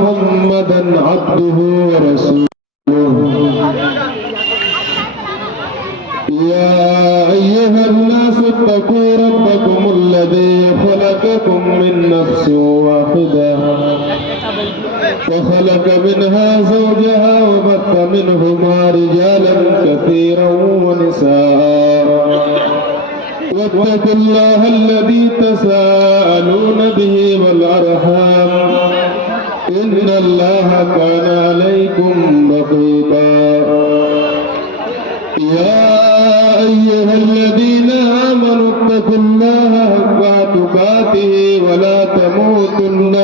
محمدا عبده ورسوله يا أيها الناس اتقوا ربكم الذي خلقكم من نفس واحدة وخلق منها زوجها وبث منهما رجالا كثيرا ونساء واتقوا الله الذي تساءلون به والأرحام إن الله كان عليكم رقيبا يا أيها الذين آمنوا اتقوا الله حق تقاته ولا تموتن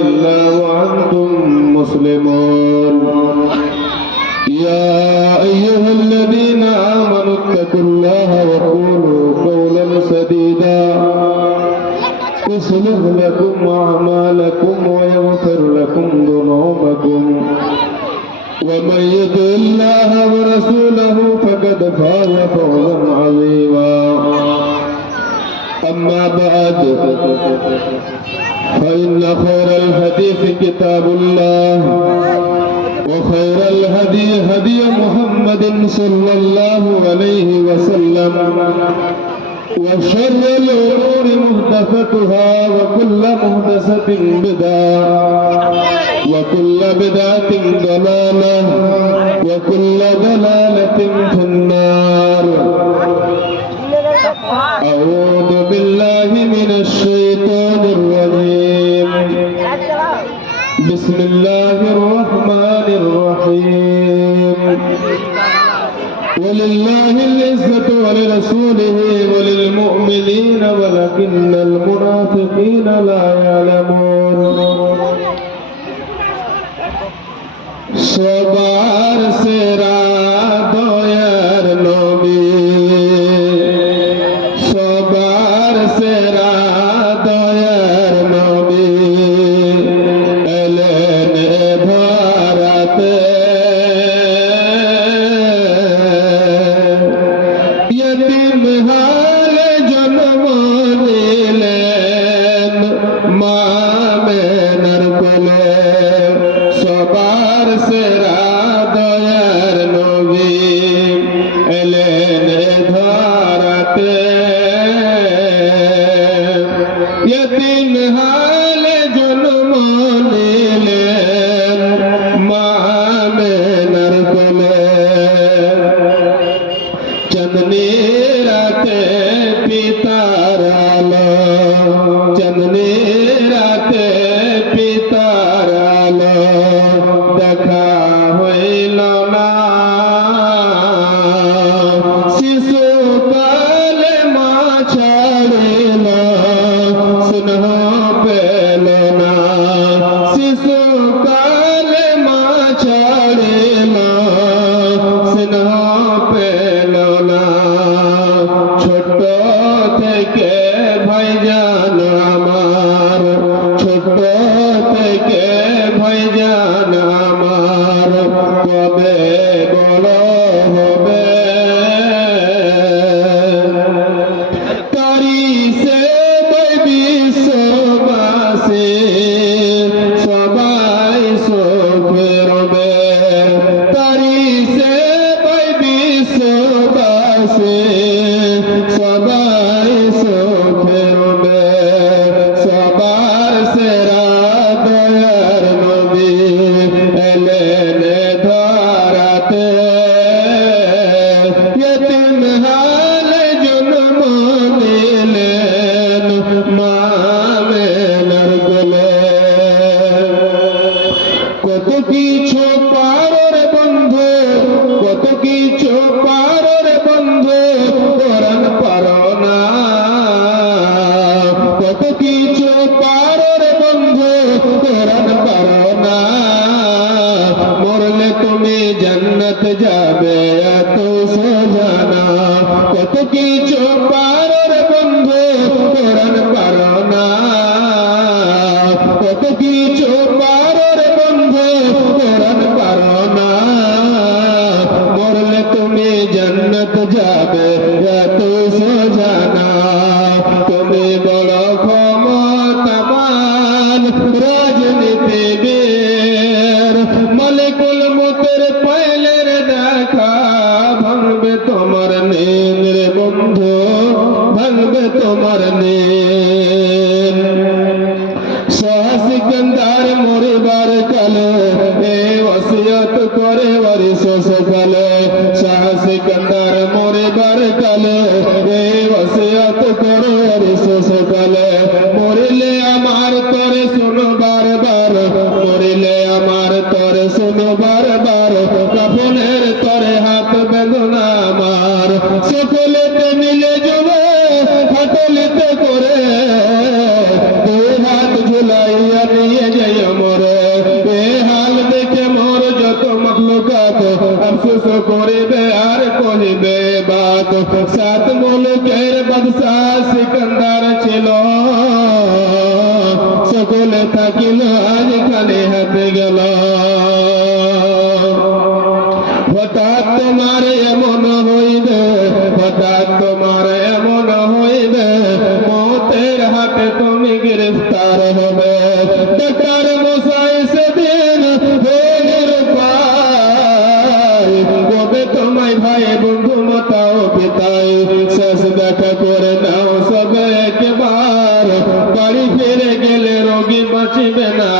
إلا وأنتم مسلمون يا أيها الذين آمنوا اتقوا الله وقولوا قولا سديدا يصلح لكم أعمالكم ويغفر لكم ذنوبكم ومن يطع الله ورسوله فقد فاز فوزا عظيما أما بعد فإن خير الحديث كتاب الله وخير الهدي هدي محمد صلى الله عليه وسلم وشر الأمور محدثاتها وكل محدثة بدعة وكل بدعة ضلالة وكل ضلالة في النار أعوذ بالله من الشيطان الرجيم بسم الله الرحمن الرحيم ولله العزة ولرسوله وللمؤمنين ولكن المنافقين لا يعلمون সবার সেরা দয়ার নবী সবার সেরা দয়ার নবী এলেন ধরাতে यतीम हाल जन्म दिलेन मामेनर कोले सबार सेरा दयार नबी एलेन धराते यतीम हाल जन्म दिलेन मामेनर कोले चंदनी राते पितार आलो चंदनी राते पितार आलो देखा हईल ना शिशु काल मा छाड़िल स्नेह पेल ना शिशु काल मा छाड़िल स्नेह पेल ছোট থেকে ভাইজান আমার ছোট থেকে ভাইজান আমার কবে বড় হবে তারি সে বিশ্ববাসী সবাই সুখে রবে তারি সে বিশ্ববাসী সবাই সুখে রবে সবার সেরা দয়ার নবী এলেন ধরাতে यतीम हाल जन्म दिलेन তোমার নেই শাহ সিকন্দর মরিবার কালে এ ওসিয়ত করে ওয়ারিস সকালে শাহ সিকন্দর মরিবার কালে এ ওসিয়ত করে ওয়ারিস সকালে মরিলে আমার তরে শুনো বারবার মরিলে আমার তরে শুনো বারবার কাফনের তরে হাত বেদনা আমার সকলেতে মিলে জুড়ে হাতলিতে করে দুই হাত ঝুলাইয়া নিয়ে যাই মরে এ হাল দেখে মোর যত মখলুকাত আফসোস করিবে আর কহিবে বাত সাত মুলুকের বাদশাহ সিকন্দর ছিল সকলে থাকিল আজ খালি হাতে গেল হঠাৎ তোমার এমন হইবে হঠাৎ তোমার এমন হইবে মতের হাতে তুমি গ্রেফতার হবে ডাক্তার মশাই সেদিন কবে তোমায় ভাই বন্ধু মতাও পিতাই শেষ দেখা করে নাও সবে একবার বাড়ি ফিরে গেলে রোগী বাঁচিবে না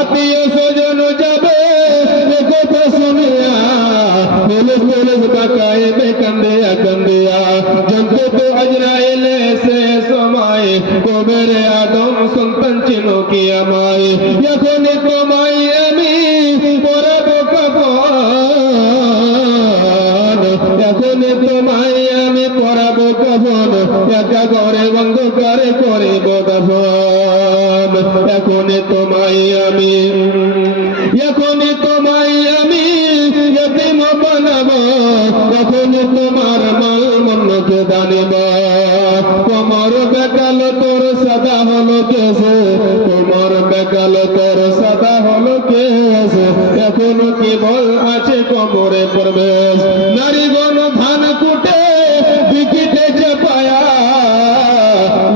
আত্মীয় স্বজন যাবে কথা শুনিয়া পুলিশ পুলিশ বাকাইবে কান্দিয়া কান্দিয়া জানতে তো আজরাইলে সে সময় কবে রে আদম সন্তান চিনো কি আমায় এখনই তোমায় আমি পরাবো কাফন এখনই তোমায় আমি পরাবো কাফন একা ঘরে বন্ধ করে করিব দাফন এখনই তোমায় আমি এখনই তোমায় আমি ইয়তীম বানাবো এখনই তোমার মাল মন্নকে দানিব তোমার বেকাল তোর সাদা হলো কেসে তোমার বেকাল তোর সাদা হলো কেসে এখনো কেবল আছে কোমরে প্রবেশ নারীগণ ধান কুটে বিকিটেছে পায়া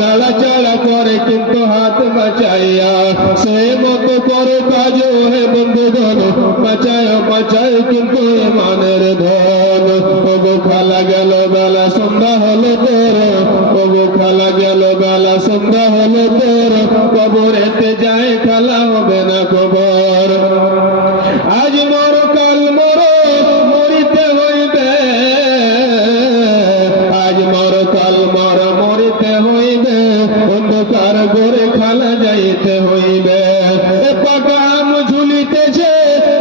নাড়াচাড়া করে কিন্তু হাত বাঁচাইয়া সে মতো করো কাজ হে বন্ধুগণ বাঁচায় বাঁচায় কিন্তু ইমানের ধন ওগো খালা গেল বেলা সন্ধ্যা হলো তোর ওগো খালা গেল বেলা সন্ধ্যা হলো তোর কবরেতে যায় খালা হবে না কবর আজ মর কাল মর মরিতে হইবে আজ মর কাল মর মরিতে হইবে অন্ধকার ঘরে খালা যাইতে হইবে পাকা আম ঝুলিতেছে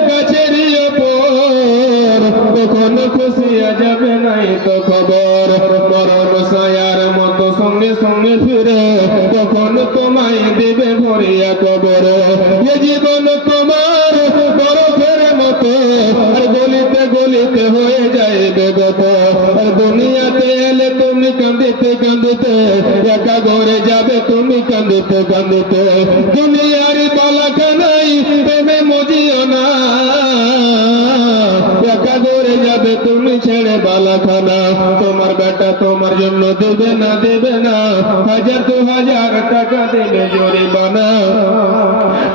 গাছের ওপর তখন খুশিয়া যাবে নাই তো খবর মরণ সায়ার মতো সঙ্গে সঙ্গে ফিরে তখন তোমায় দেবে ভরিয়া কবর এ জীবন তোমার বরফের মতো আর গলিতে গলিতে হয়ে যাইবে গত আর দুনিয়াতে এলে তুমি কান্দিতে কান্দিতে একা ঘরে যাবে তুমি কান্দিতে কান্দিতে দুনিয়ার বালাখানাই প্রেমে মজিও না একা ঘরে যাবে তুমি ছেড়ে বালাখানা তোমার বেটা তোমার জন্য দেবে না 1000-2000 টাকা দিলে জরিমানা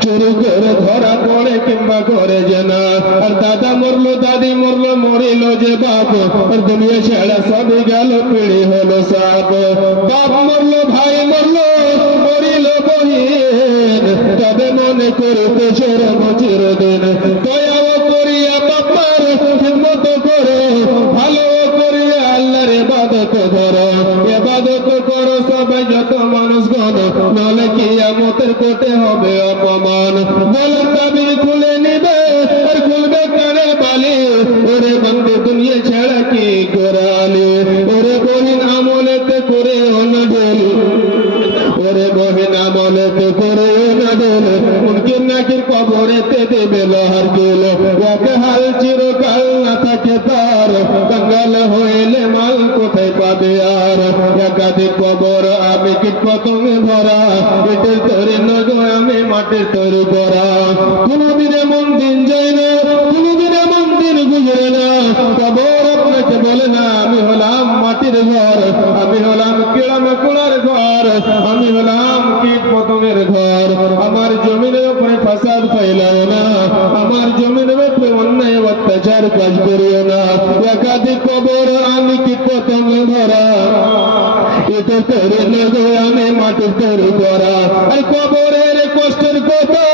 চুরি করে ধরা পড়ে কিংবা করে জানা আর দাদা মরলো দাদি মরলো মরিল যে বাপ আর দুনিয়া ছেড়া সবই গেল পিড়ি হলো সাপ বাপ মরলো ভাই মরলো মরিল বহিন তবে মনে করতে ছেড়ব চিরদিন দয়াও করিয়া বাপার হিম্মত করো ভালো করিয়া আল্লাহর ইবাদত ধরো ইবাদত করো সবাই যত মানুষগণ নাহলে কিয়ামতের কোটে হবে অপমান বলে তাবির খুলে নিবে আর খুলবে কানে বালি ওরে বন্ধু দুনিয়া ছাড়া কি করালি ওরে বহিন আমলেতে করে অনডল ওরে বহিন আমলেতে করে অনডল মুনকির নাকির কবরেতে দেবে লোহার গেল ওকে হাল চিরকাল না থাকে তার বাঙ্গাল হইলে মাল কোথায় পাবে আর একাধিক কবর আমি কীট পতঙ্গে ভরা পেটের তরে নগ আমি মাটির তরে করা কোনদিন এমন দিন যায় না কোনদিন এমন দিন গুজরে না কবর আপনাকে বলে না আমি হলাম মাটির ঘর আমি হলাম কিড়ামাকড়ার ঘর আমি হলাম কীট পতঙ্গের ঘর আমার জমিনের উপরে ফাসাদ ফেলায় না আমার জমিনের উপরে অন্যায় অত্যাচার কাজ করিও না একাধিক কবর আমি কীট পতঙ্গে ভরা মাটির তৈরি লগো আমি মাটির তৈরি করা আর কবরের কষ্টের কথা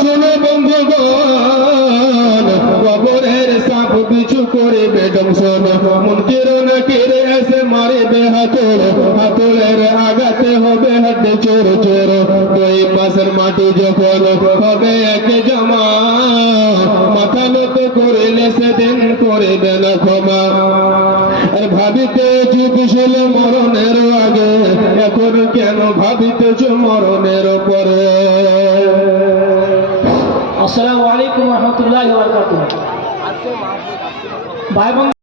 শুনে বন্ধুগণ কবরের সাপ কিছু করে বেদম শোন মুনকির নাকির এসে মারিবে হাতলের আগাতে হবে হাতে চোর চোর দুই পাশের মাটি যখন হবে এক জমা মাথা নত করিলে সেদিন করিবে না ক্ষমা আর ভাবিতে চুপ ছিল মরণের আগে এখন কেন ভাবিতেছ মরণের পরে আসসালামু আলাইকুম ওয়া রাহমাতুল্লাহি ওয়া বারাকাতুহু। ভাই বোন